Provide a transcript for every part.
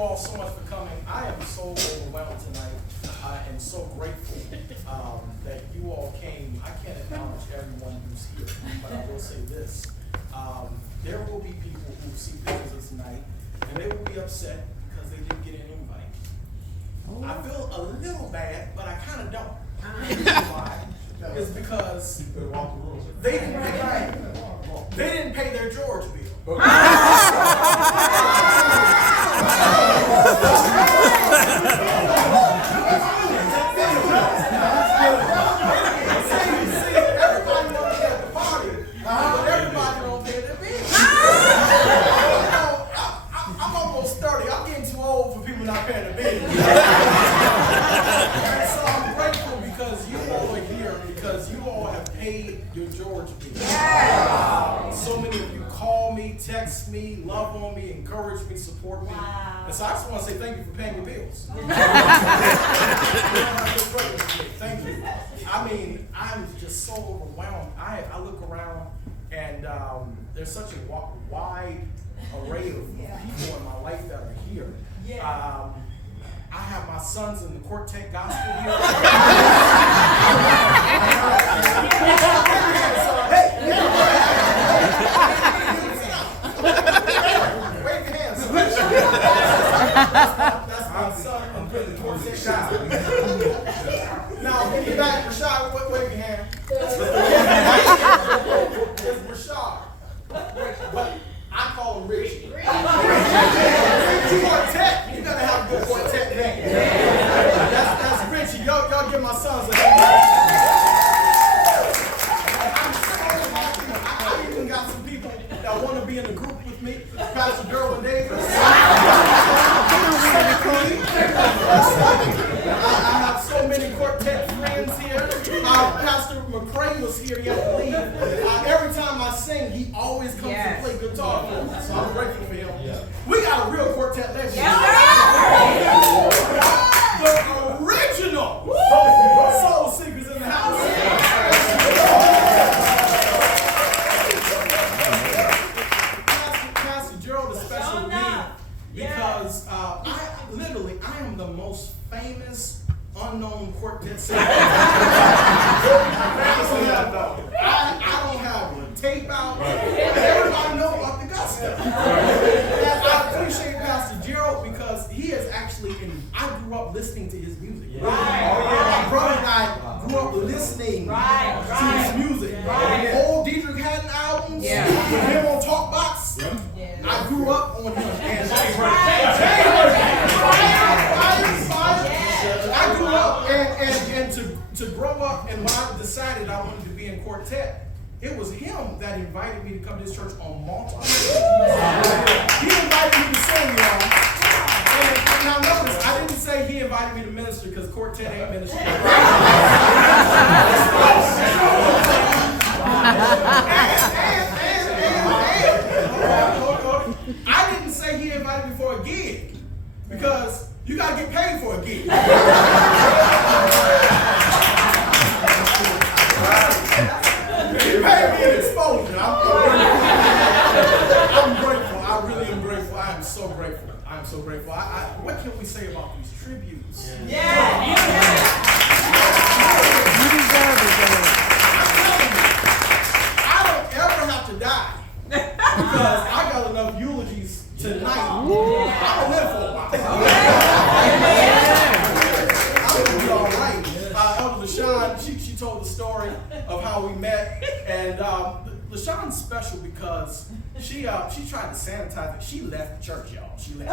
all so much for coming. I am so overwhelmed tonight. I am so grateful that you all came. I can't acknowledge everyone who's here, but I will say this. There will be people who see pictures of tonight, and they will be upset because they didn't get an invite. I feel a little bad, but I kind of don't. The reason why is because they didn't pay their George bill. Text me, love on me, encourage me, support me. Wow. And so I just want to say thank you for paying your bills. Thank you. I mean, I'm just so overwhelmed. I look around and there's such a wide array of people in my life that are here. Yeah. I have my sons in the Quartet Gospel here. Wave your hands. That's my son. I'm good. The Quartet Gospel. Now, get back, Rashad. Wave your hand. It's Rashad. But I call him Richie. Quartet. You gotta have a good quartet name. That's Richie. Y'all give my sons a hand. I even got some people that want to be in a group with me. Pastor Gerald Davis. I have so many quartet friends here. Pastor McCray was here. He had to leave. Every time I sing, he always comes and play guitar for me. So I'm grateful for him. Yeah. We got a real quartet legend. The original Soul Seekers in the house. Pastor Gerald is special to me because I am the most famous unknown quartet singer. I don't have a tape out. Everybody knows about the gusto. I appreciate Pastor Gerald because he is actually I grew up listening to his music. Yeah. My brother and I grew up listening to his music. Old Deacon George albums, with him on Talkbox. I grew up on him. And I grew up and to grow up, and when I decided I wanted to be in quartet, it was him that invited me to come to this church on multiple occasions. He invited me to sing, y'all. And now notice, I didn't say he invited me to minister because quartet ain't ministry. I didn't say he invited me for a gig because you got to get paid for a gig. You pay me an exposure. I'm grateful. I really am grateful. I am so grateful. I am so grateful. What can we say about these tributes? You deserve it, I don't ever have to die because I got enough eulogies tonight. I'm gonna live for a while. I'm gonna be all right. Elder LaShawn, she told the story of how we met, and LaShawn's special because she tried to sanitize it. She left the church, y'all. She left.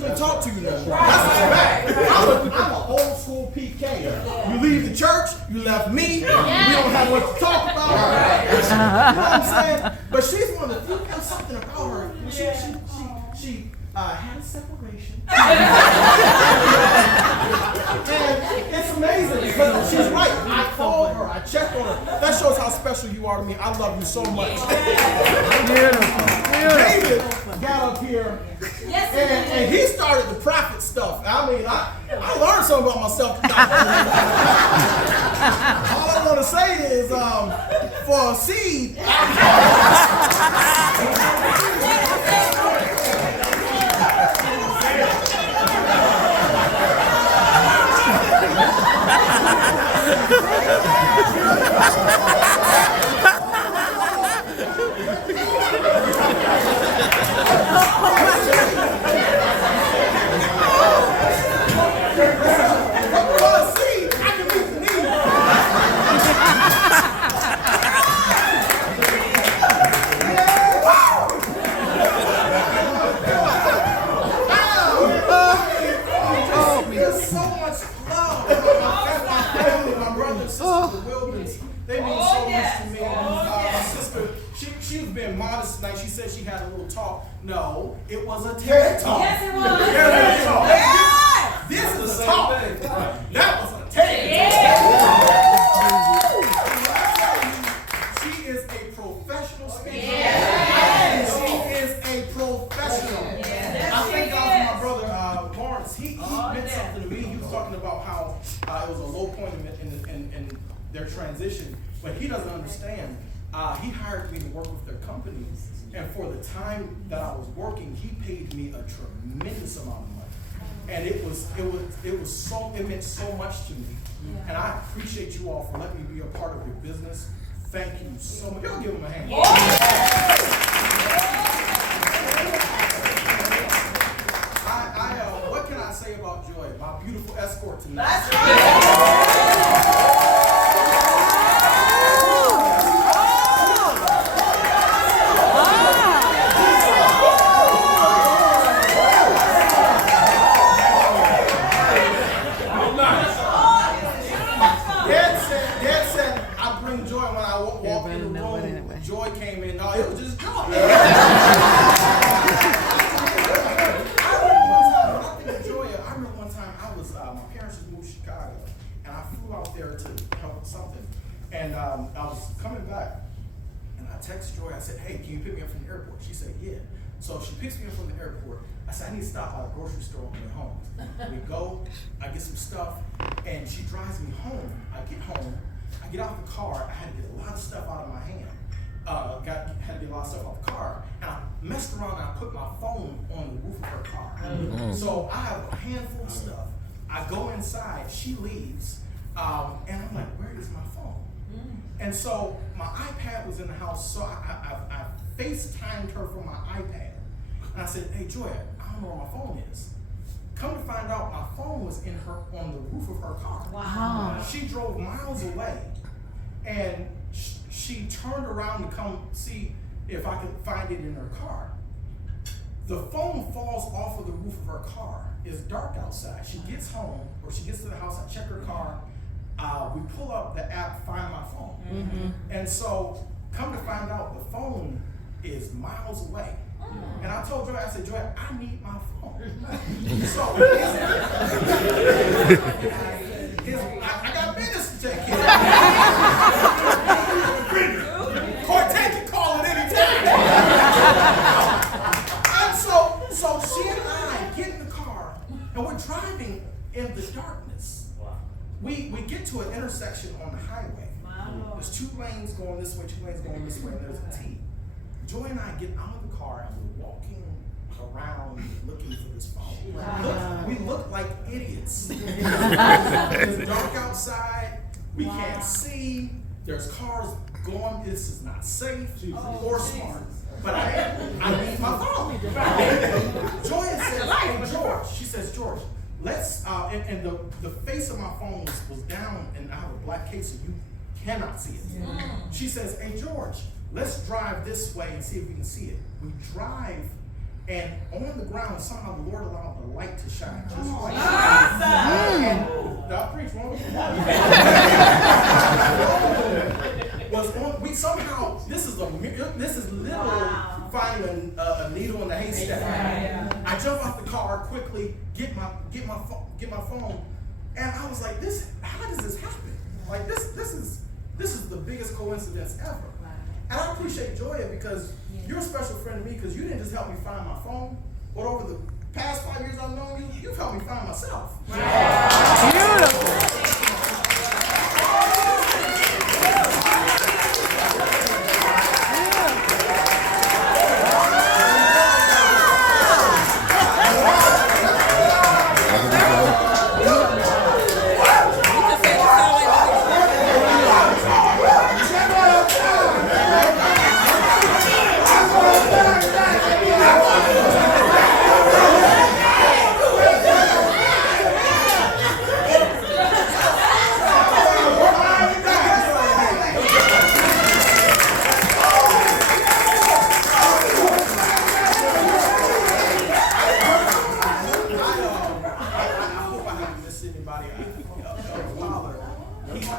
usually talk to you now. That's what's bad. I'm an old school PK. You leave the church, you left me, we don't have what to talk about. You know what I'm saying? But she's one of the, you know something about her. She had a separation. And it's amazing because she's right. I called her, I checked on her. That shows how special you are to me. I love you so much. Beautiful. David got up here and he started the prophet stuff. I mean, I learned something about myself. All I want to say is, for a seed, she's been modest tonight. She said she had a little talk. No, it was a TED talk. Yes, it was. Yeah. This is a talk. That was a TED talk. She is a professional speaker. Yes. She is a professional. Yes. I thank God for my brother Lawrence. He meant something to me. He was talking about how it was a low point in their transition, but he doesn't understand. He hired me to work with their company, and for the time that I was working, he paid me a tremendous amount of money, and it meant so much to me. And I appreciate you all for letting me be a part of your business. Thank you so much. Y'all give him a hand. What can I say about Joy, my beautiful escort tonight? That's right. Joy came in. No, it was just joy. I remember one time I was, my parents just moved to Chicago, and I flew out there to help with something. And I was coming back, and I texted Joy. I said, hey, can you pick me up from the airport? She said, yeah. So she picks me up from the airport. I said, I need to stop by the grocery store on the way home. We go, I get some stuff, and she drives me home. I get home, I get out the car. I had to get a lot of stuff out of my hand. Had to get a lot of stuff out the car, and I messed around and I put my phone on the roof of her car. So I have a handful of stuff. I go inside, she leaves, and I'm like, where is my phone? And so my iPad was in the house, so I FaceTimed her from my iPad, and I said, hey Joy, I don't know where my phone is. Come to find out, my phone was on the roof of her car. Wow. She drove miles away, and she turned around to come see if I could find it in her car. The phone falls off of the roof of her car. It's dark outside. She gets home, or she gets to the house, I check her car. We pull up the app, find my phone. And so, come to find out, the phone is miles away. And I told Joy, I said, Joy, I need my phone. So, I got business to take care of. Cortez can call it any time. And so she and I get in the car, and we're driving in the darkness. We get to an intersection on the highway. There's 2 lanes going this way, 2 lanes going this way, and there's a T. Joy and I get out of the car, and we're walking around looking for this phone. We look like idiots. It's dark outside. We can't see. There's cars going. This is not safe or smart. But I need my phone. Joy says, hey, George. She says, George, let's, and the face of my phone was down, and I have a black case, so you cannot see it. She says, hey, George, let's drive this way and see if we can see it. We drive And on the ground, somehow the Lord allowed the light to shine just right. And did I preach wrong? This is literally finding a needle in a haystack. I jump off the car quickly, get my phone, and I was like, how does this happen? Like this is the biggest coincidence ever. And I appreciate Joya because you're a special friend to me because you didn't just help me find my phone, but over the past 5 years I've known you, you've helped me find myself. Beautiful.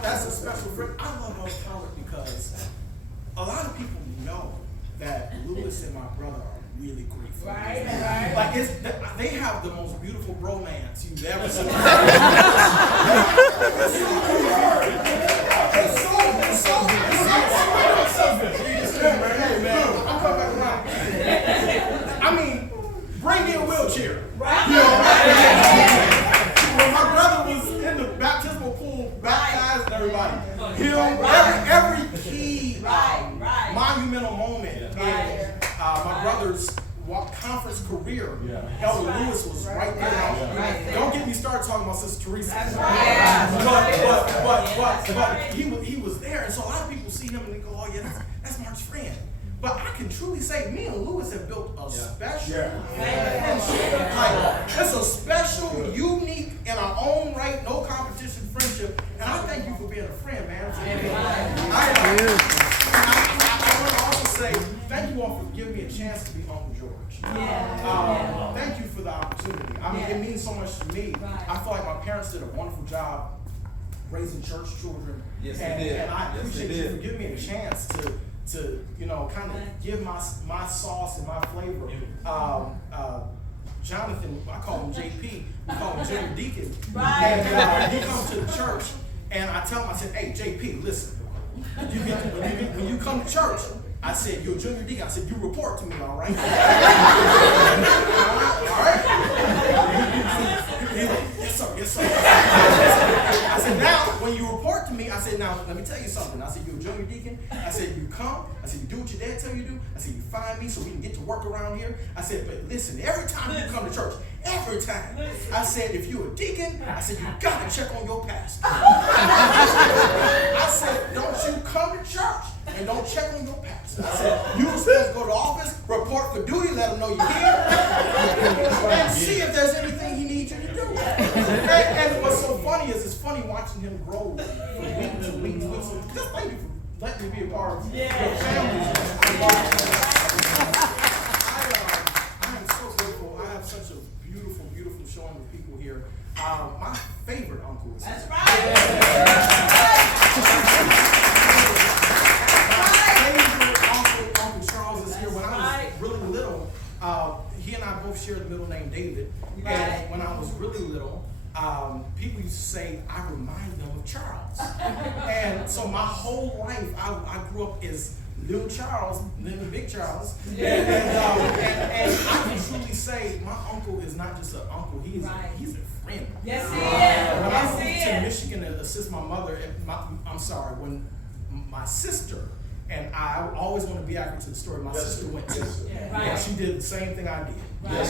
That's a special friend. I love Uncle Howard because a lot of people know that Lewis and my brother are really great friends. Right. Like they have the most beautiful bromance you've ever seen. I'm coming back around. I mean, bring me a wheelchair. When my brother was in the baptismal pool, baptized everybody. Every key monumental moment in my brother's conference career, Elder Lewis was right there. Don't get me started talking about Sister Teresa. But he was there, and so a lot of people see him and they go, "Oh yeah, that's Mark's friend." But I can truly say, me and Lewis have built a special friendship. It's a special, unique, in our own right, no competition friendship. And I thank you for being a friend, man. I want to also say, thank you all for giving me a chance to be Uncle George. Thank you for the opportunity. I mean, it means so much to me. I feel like my parents did a wonderful job raising church children. Yes, they did. And I appreciate you for giving me a chance to kind of give my sauce and my flavor. Jonathan, I call him JP, we call him Junior Deacon. And he comes to the church, and I tell him, I said, "Hey, JP, listen, when you come to church," I said, "You're a Junior Deacon." I said, "You report to me, all right?" All right? He's like, "Yes, sir, yes, sir." I said, "Now, when you report to me," I said, "Now, let me tell you something." I said, "You're a Junior Deacon." I said, "You come." I said, "You do what your dad tell you to do." I said, "You find me so we can get to work around here." I said, "But listen, every time you come to church, every time," I said, "if you're a deacon," I said, "you got to check on your pastor." I said, "Don't you come to church and don't check on your pastor." I said, "You were supposed to go to the office, report for duty, let him know you're here, and see if there's anything he needs you to do." And what's so funny is it's funny watching him grow from week to week to week. So just thank you for letting me be a part of your family. I am so grateful. I have such a beautiful, beautiful showing of people here. My favorite uncle is here. That's right. Uncle Charles is here. When I was really little, he and I both share the middle name David. And when I was really little, people used to say I remind them of Charles. And so my whole life, I grew up as little Charles, little big Charles. And I can truly say my uncle is not just an uncle, he's a friend. Yes, he is. When I moved to Michigan to assist my mother, when my sister and I always want to be accurate to the story my sister went to. And she did the same thing I did. Yes,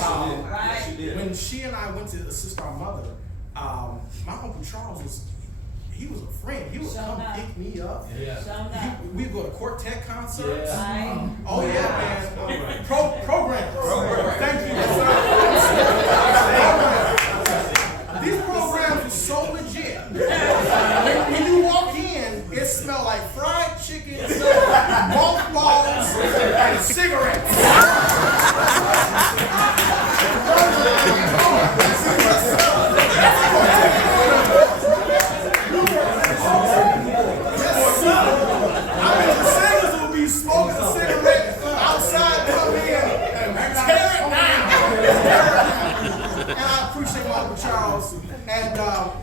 she did. When she and I went to assist our mother, my Uncle Charles he was a friend. He would come pick me up. We'd go to quartet concerts. Oh yeah, man. Programs. Thank you. These programs are so legit. When you walk in, it smells like fried chicken, mothballs, and cigarettes. appreciate my Uncle Charles. And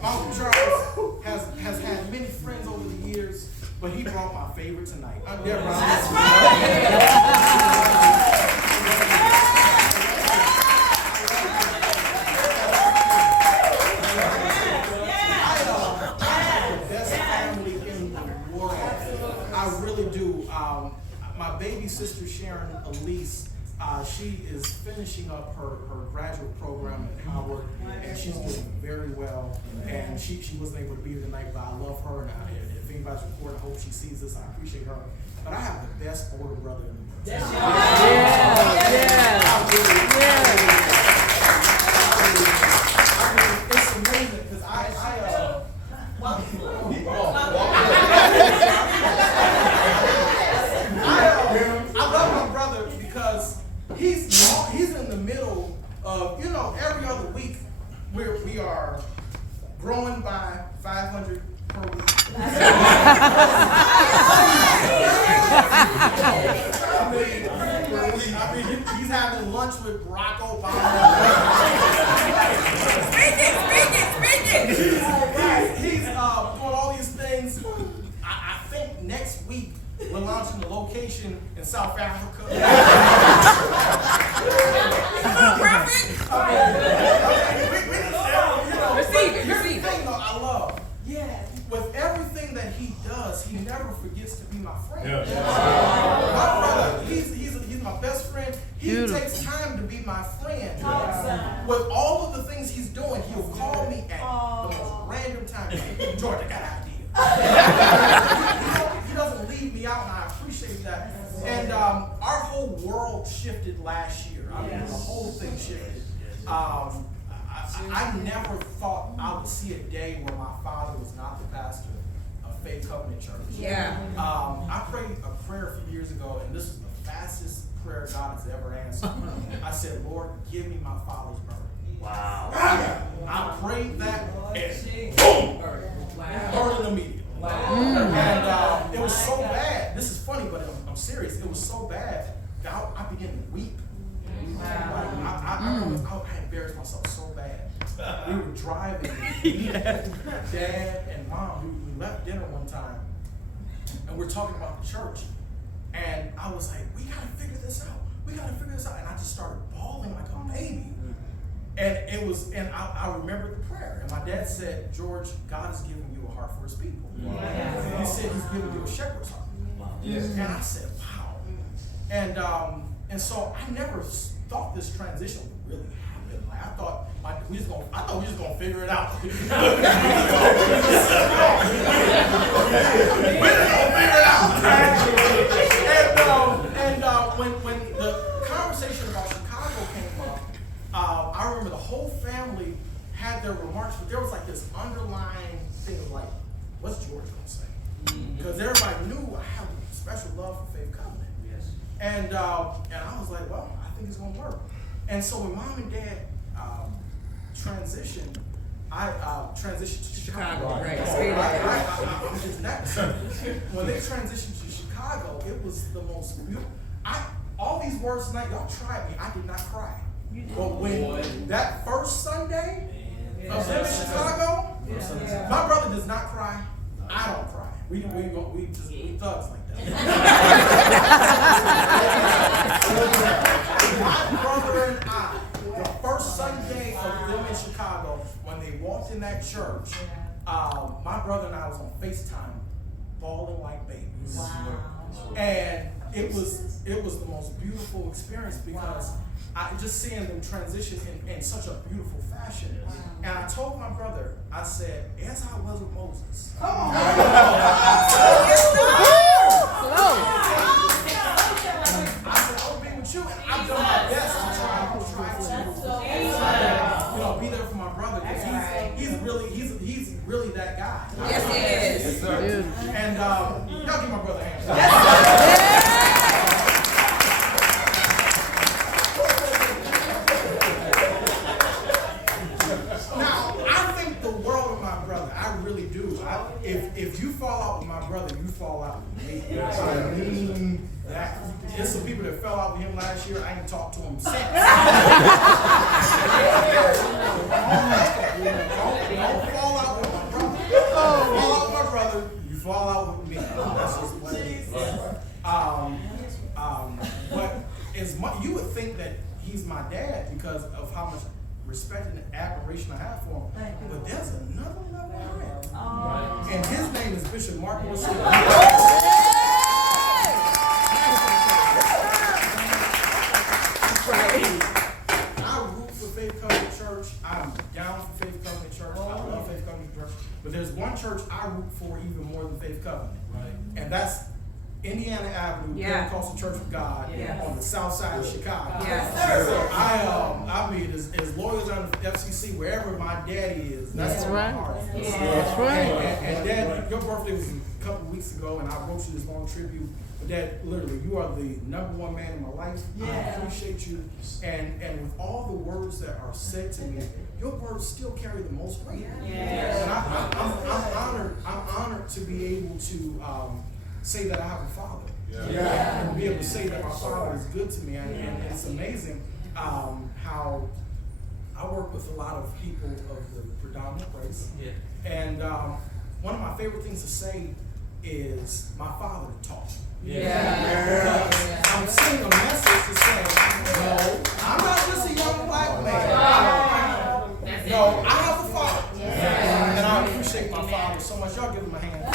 my Uncle Charles has had many friends over the years, but he brought my favorite tonight. I'm there, Ron. That's I really do. My baby sister Sharon Elise, she is finishing up her graduate program at Howard, and she's doing very well. And she wasn't able to be here tonight, but I love her. And if anybody's recording, I hope she sees this. I appreciate her. But I have the best older brother in the world. I mean, it's amazing because I love my brother because he's in the middle of, every other week we are growing by 500 per week. I mean, he's having lunch with Barack Obama. Speak it. He's doing all these things. I think next week we're launching a location in South Africa. Receive it. I love. With everything that he does, he never forgets to be my friend. My brother, he's my best friend. He takes time to be my friend. With all of the things he's doing, he'll call me at the most random time. George, I got an idea. He doesn't leave me out, and I appreciate that. And our whole world shifted last year. I mean, the whole thing shifted. I never thought I would see a day where my father was not the pastor of Faith Covenant Church. I prayed a prayer a few years ago, and this is the fastest prayer God has ever answered. I said, Lord, give me my father's birth. Wow. I prayed that, and boom! Birth immediately. And it was so bad. This is funny, but I'm serious. It was so bad that I began to weep. I embarrassed myself so bad. We were driving, Dad and Mom. We left dinner one time, and we're talking about the church. And I was like, we gotta figure this out. And I just started bawling like a baby. And I remembered the prayer. And my dad said, George, God has given you a heart for his people. He said he's given you a shepherd's heart. And I said, wow. And so I never thought this transition would really happen. Like I thought we were just gonna figure it out. We just gonna figure it out. When the conversation about Chicago came up, I remember the whole family had their remarks, but there was like this underlying thing of like, what's George gonna say? Because everybody knew I have a special love for Faith Covenant. And I was like, well, I think it's gonna work. And so when Mom and Dad transitioned, I transitioned to Chicago. When they transitioned to Chicago, it was the most beautiful. All these words tonight, y'all tried me. I did not cry. But when that first Sunday of them in Chicago, my brother does not cry. I don't cry. We thugs like that. My brother and I, the first Sunday of them in Chicago, when they walked in that church, my brother and I was on FaceTime, bawling like babies. Wow. And it was the most beautiful experience because I just seeing them transition in such a beautiful fashion. And I told my brother, I said, as I was with Moses. Come on. I said, I will be with you, and I've done my best to try to be there for my brother because he's really that guy. Yes, he is. Yes, sir. And y'all give my brother a hand. If you fall out with my brother, you fall out with me. I mean that. There's some people that fell out with him last year. I ain't talked to him since. respect and admiration I have for him. Thank you. But there's another level higher. Oh. And his name is Bishop Mark Moore. I root for Faith Covenant Church. I'm down for Faith Covenant Church. I love Faith Covenant Church. But there's one church I root for even more than Faith Covenant. Right. And that's Indiana Avenue, Pentecostal Church of God on the south side of Chicago. I mean, as loyal as I'm the FCC, wherever my daddy is, that's where my heart is. That's right. And Dad, your birthday was a couple of weeks ago, and I wrote you this long tribute. But Dad, literally, you are the #1 man in my life. I appreciate you. And with all the words that are said to me, your words still carry the most weight. And I'm honored to be able to say that I have a father. And be able to say that my father is good to me. And it's amazing how I work with a lot of people of the predominant race. And one of my favorite things to say is my father taught me. I'm sending a message to say, no, I'm not just a young black man. No, I have a father. And I appreciate my father so much. Y'all give him a hand.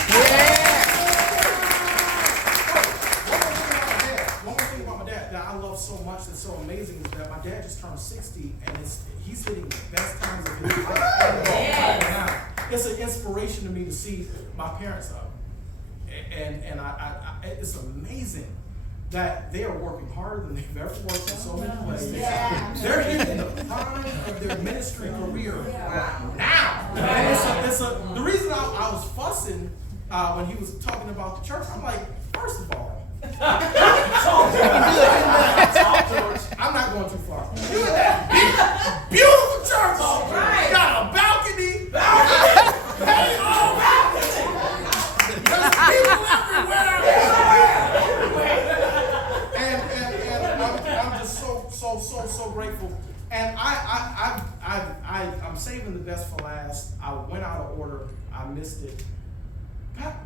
One more thing about my dad that I love so much that's so amazing is that my dad just turned 60 and he's hitting the best times of his life. It's an inspiration to me to see my parents up. And it's amazing that they are working harder than they've ever worked in so many places. They're in the prime of their ministry career now. And the reason I was fussing when he was talking about the church, I'm like, first of all, I'm not going too far. You in that beautiful church. Got a balcony. There's people everywhere. And I'm just so grateful. And I'm saving the best for last. I went out of order. I missed it.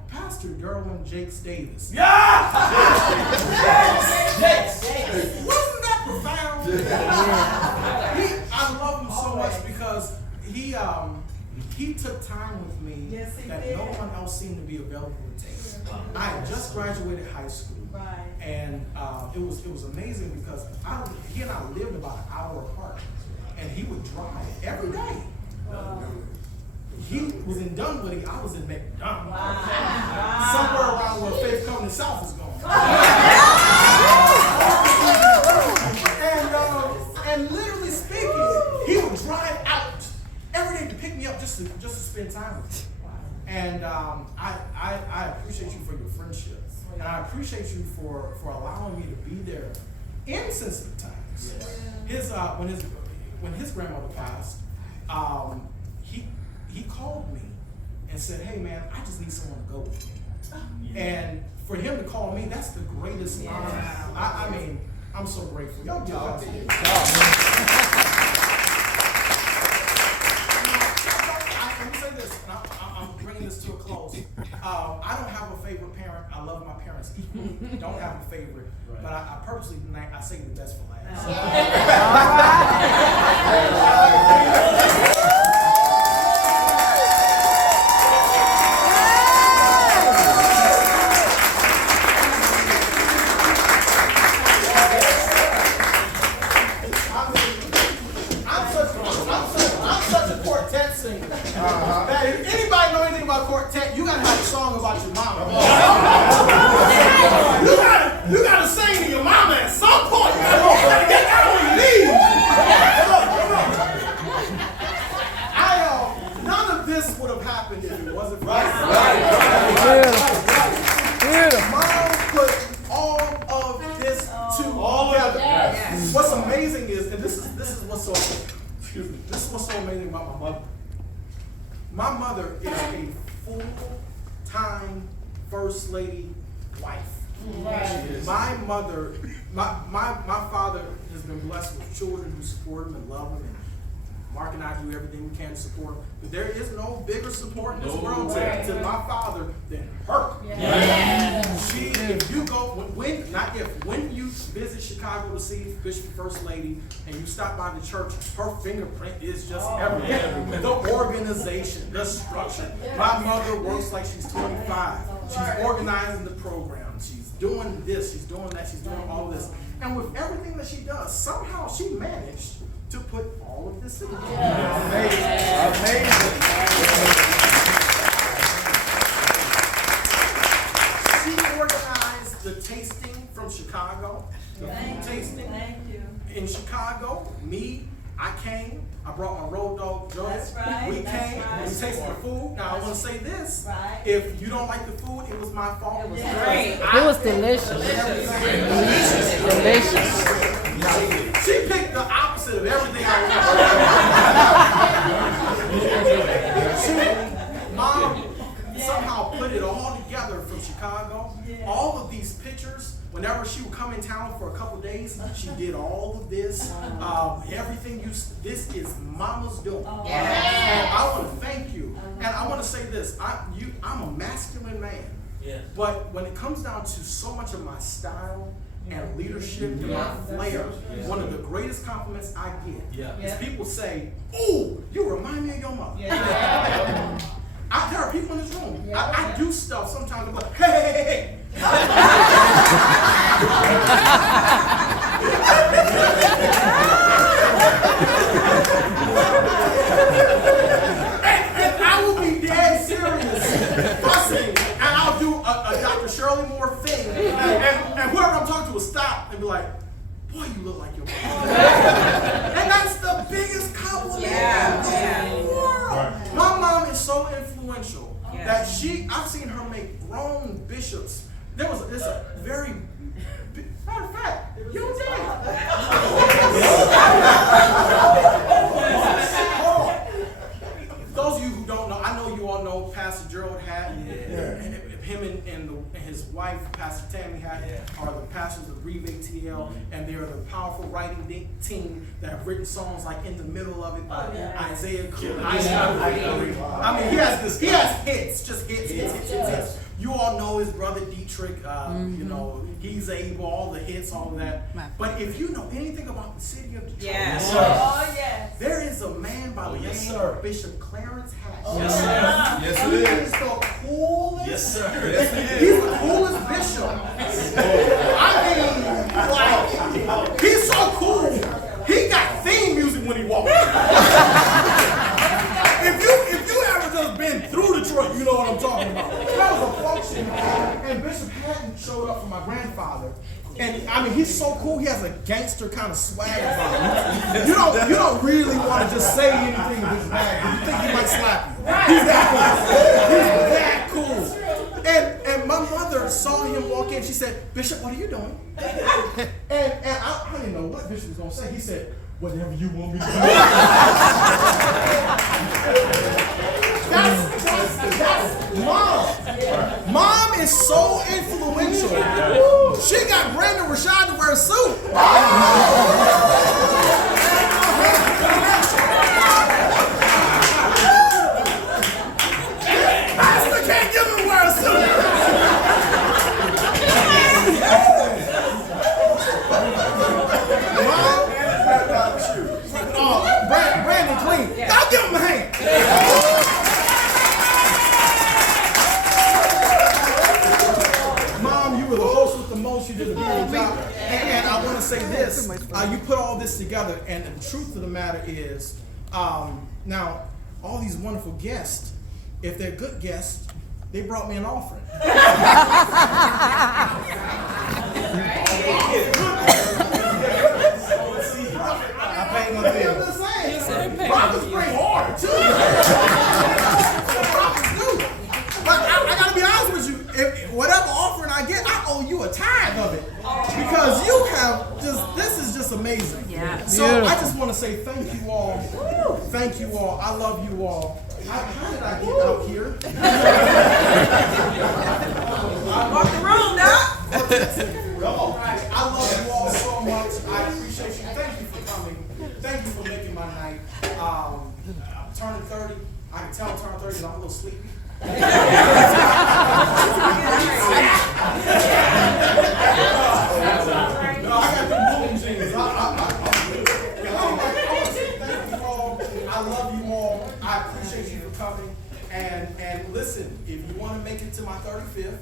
Pastor Derwin Jakes Davis. Wasn't that profound? I love him so much because he took time with me that no one else seemed to be available to take. I had just graduated high school, and it was amazing because he and I lived about an hour apart, and he would drive every day. He was in Dunwoody, I was in McDonald. Somewhere around where Faith Covenant South is going. And literally speaking, he would drive out every day to pick me up just to spend time with me. And I appreciate you for your friendship. And I appreciate you for allowing me to be there in sensitive times. When his grandmother passed, he called me and said, hey man, I just need someone to go with me. And for him to call me, that's the greatest honor. I mean, I'm so grateful. Y'all give up to him. Let me say this, and I'm bringing this to a close. I don't have a favorite parent. I love my parents equally. Don't have a favorite. But I purposely tonight, I say the best for last. You gotta sing to your mama at some point. You gotta get that when you leave. None of this would have happened if it wasn't for Mom put all of this together. Yes. What's amazing is, and this is what's so amazing about my mother. My mother is a full-time first lady wife. My mother, my father has been blessed with children who support him and love him. And Mark and I do everything we can to support him. But there is no bigger support in this world to my father than her. She, if you go, when you visit Chicago to see Bishop First Lady and you stop by the church, her fingerprint is just everywhere. The organization, the structure. My mother works like she's 25. She's organizing the program. She's doing this, she's doing that, she's doing all this. And with everything that she does, somehow she managed to put all of this together. Amazing. She organized the tasting from Chicago, the food tasting. Thank you. In Chicago, I came, I brought my road dog Joe. That's right. We came, Right. we tasted the food. Now I want to say this. Right. If you don't like the food, it was my fault. It was great. It was delicious. Delicious. She picked the opposite of everything I wanted. Mom somehow put it all together from Chicago. All of these pictures, whenever she would come in town for a couple days, she did all of this. Everything this is Mama's doing. And I want to thank you. And I want to say this, I'm a masculine man. But when it comes down to so much of my style and leadership and my flair, one of the greatest compliments I get is people say, "Ooh, you remind me of your mother." There are people in this room. I do stuff sometimes. I'm like, hey. And I will be dead serious, fussing, and I'll do a Dr. Shirley Moore thing, and whoever I'm talking to will stop and be like, "Boy, you look like your mom." And that's the biggest compliment in the world. My mom is so influential that I've seen her make grown bishops. There's a very, matter of fact, you did. Those of you who don't know, I know you all know Pastor Gerald Hatt, and him and his wife, Pastor Tammy Hatt, are the pastors of Reeve ATL, and they're the powerful writing team that have written songs like "In the Middle of It" by Isaiah Cool. I mean, he has hits, just hits. You all know his brother Dietrich, you know, he's able, all the hits, all of that. But if you know anything about the city of Detroit, there is a man by the name of Bishop Clarence Hatch. Yes, sir. Yes, it He is. is the coolest. Yes, sir. He's the coolest bishop. I mean, like, he's so cool. He got theme music when he walks. If you ever just been through Detroit, you know what I'm talking about. That was a function, and Bishop Hatton showed up for my grandfather. And I mean, he's so cool. He has a gangster kind of swag about him. You don't really want to just say anything in his bag because you think he might slap you. He's that cool. He's that cool. And my mother saw him walk in. She said, "Bishop, what are you doing?" And I didn't know what Bishop was gonna say. He said, "Whatever you want me to do." That's Mom. Mom is so influential. She got Brandon Rashad to wear a suit. Pastor can't get him to wear a suit. Mom, Brandon clean. I'll give him a hand. You did a beautiful job. And I want to say this, you put all this together, and the truth of the matter is, now, all these wonderful guests, if they're good guests, they brought me an offering. I paid my bill. Prophets bring order, too. Prophets do. But I got to be honest with you, whatever offering I get, I owe you a tithe of it. Because you have this is just amazing. Yeah. So I just want to say thank you all. Thank you all. I love you all. How did I get out here? Walk the room, Doc. I love you all so much. I appreciate you. Thank you for coming. Thank you for making my night. turning 30, I can tell I'm turning 30 because I'm a little sleepy. No, I got the moving jeans. I'm good. I want to say thank you all. I love you all. I appreciate you for coming. And listen, if you want to make it to my 35th,